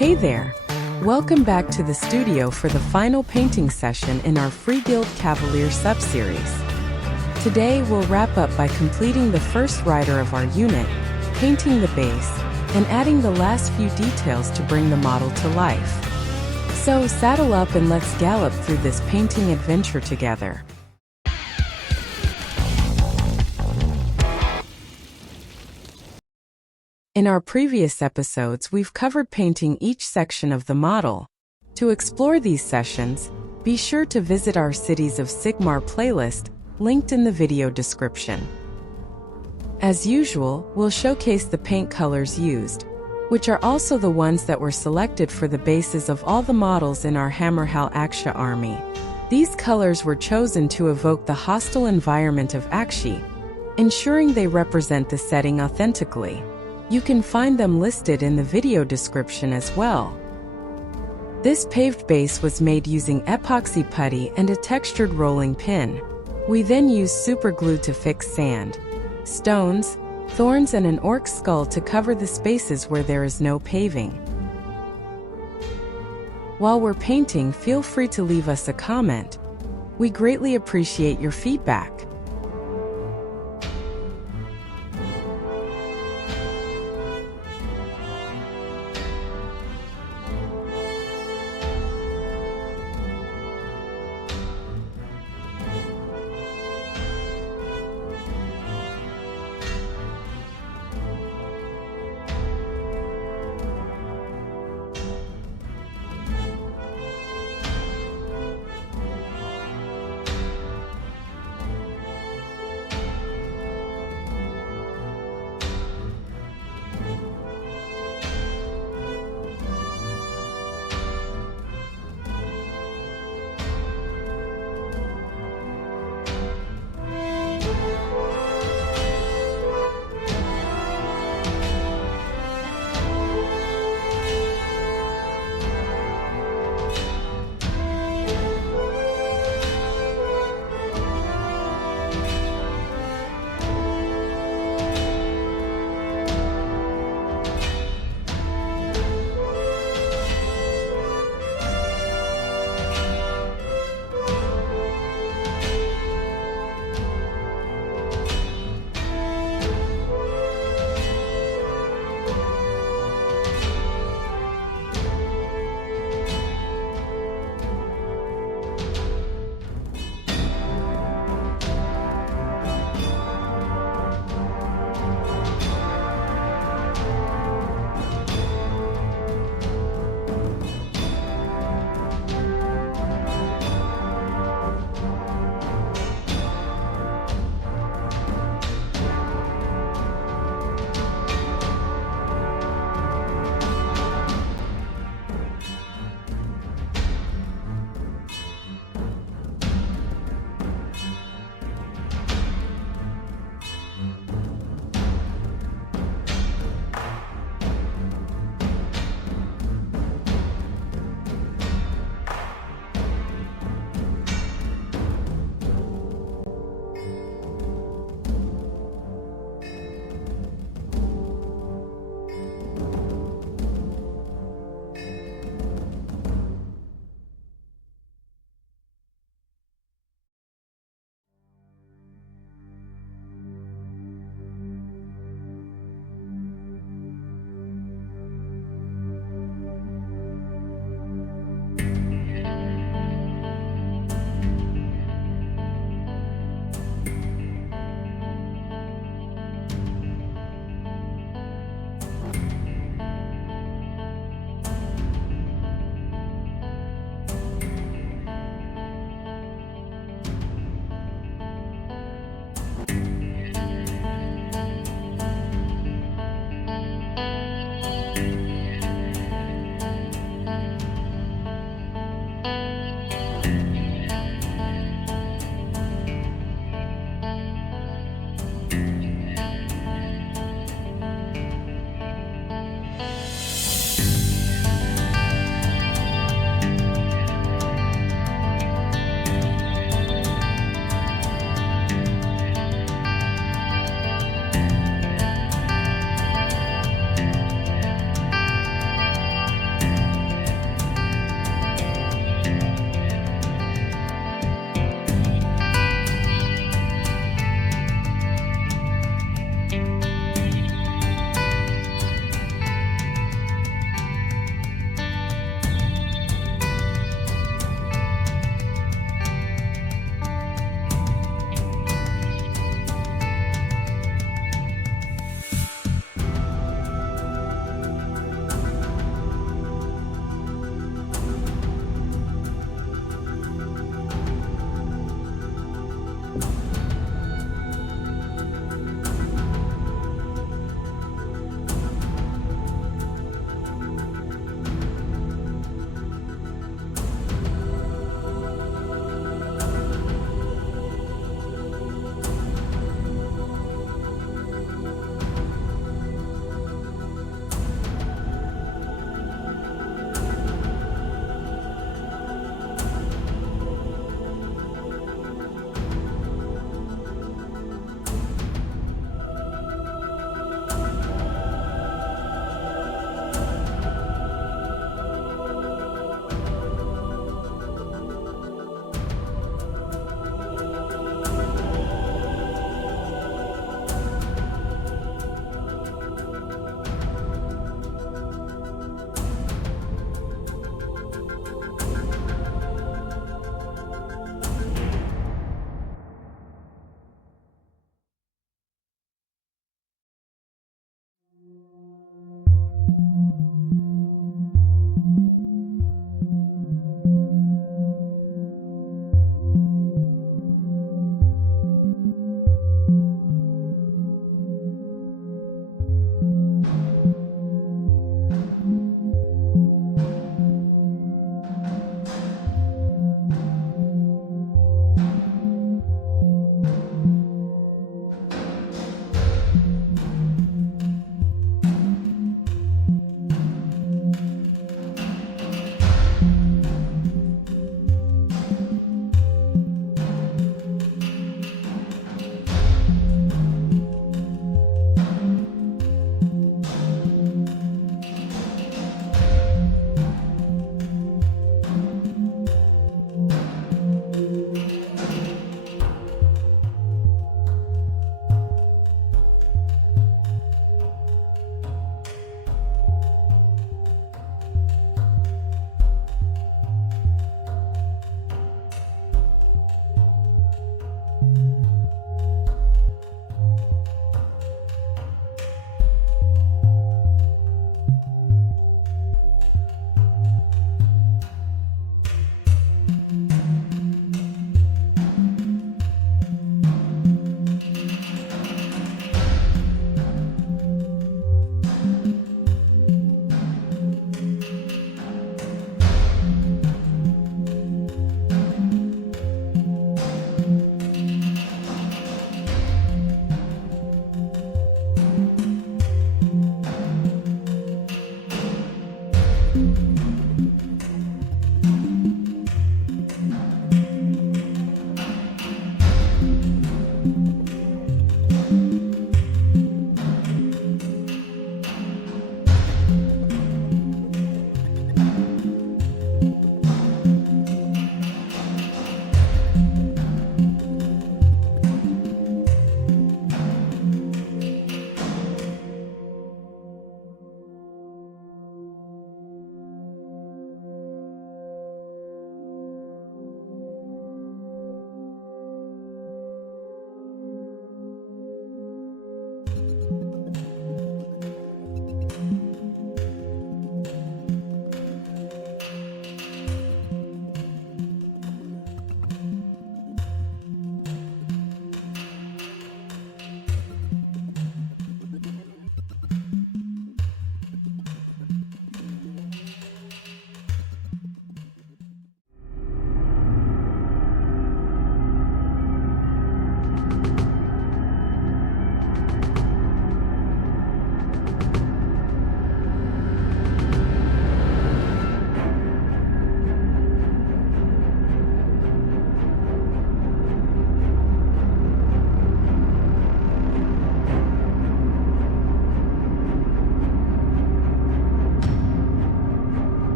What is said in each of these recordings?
Hey there! Welcome back to the studio for the final painting session in our Freeguild Cavalier subseries. Today we'll wrap up by completing the first rider of our unit, painting the base, and adding the last few details to bring the model to life. So saddle up and let's gallop through this painting adventure together. In our previous episodes, we've covered painting each section of the model. To explore these sessions, be sure to visit our Cities of Sigmar playlist, linked in the video description. As usual, we'll showcase the paint colors used, which are also the ones that were selected for the bases of all the models in our Hammerhal Aqshi army. These colors were chosen to evoke the hostile environment of Aqshi, ensuring they represent the setting authentically. You can find them listed in the video description as well. This paved base was made using epoxy putty and a textured rolling pin. We then used super glue to fix sand, stones, thorns and an orc skull to cover the spaces where there is no paving. While we're painting, feel free to leave us a comment. We greatly appreciate your feedback.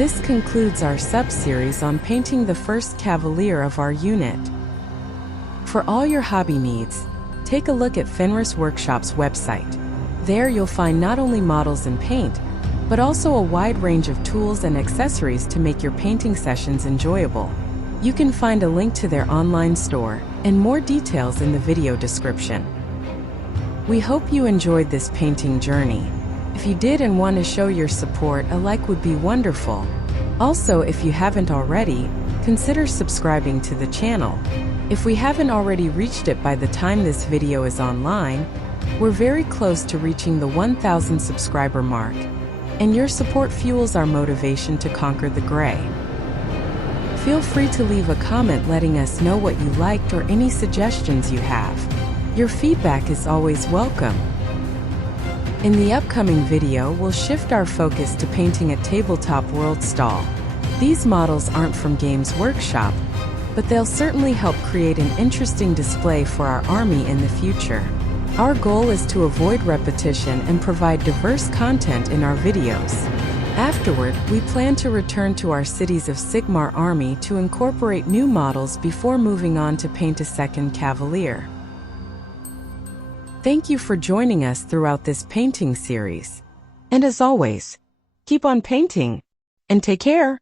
This concludes our sub-series on painting the first Cavalier of our unit. For all your hobby needs, take a look at Fenris Workshop's website. There you'll find not only models and paint, but also a wide range of tools and accessories to make your painting sessions enjoyable. You can find a link to their online store and more details in the video description. We hope you enjoyed this painting journey. If you did and want to show your support, a like would be wonderful. Also, if you haven't already, consider subscribing to the channel. If we haven't already reached it by the time this video is online, we're very close to reaching the 1,000 subscriber mark, and your support fuels our motivation to conquer the gray. Feel free to leave a comment letting us know what you liked or any suggestions you have. Your feedback is always welcome. In the upcoming video, we'll shift our focus to painting a tabletop world stall. These models aren't from Games Workshop, but they'll certainly help create an interesting display for our army in the future. Our goal is to avoid repetition and provide diverse content in our videos. Afterward, we plan to return to our cities of Sigmar army to incorporate new models before moving on to paint a second Cavalier. Thank you for joining us throughout this painting series. And as always, keep on painting and take care.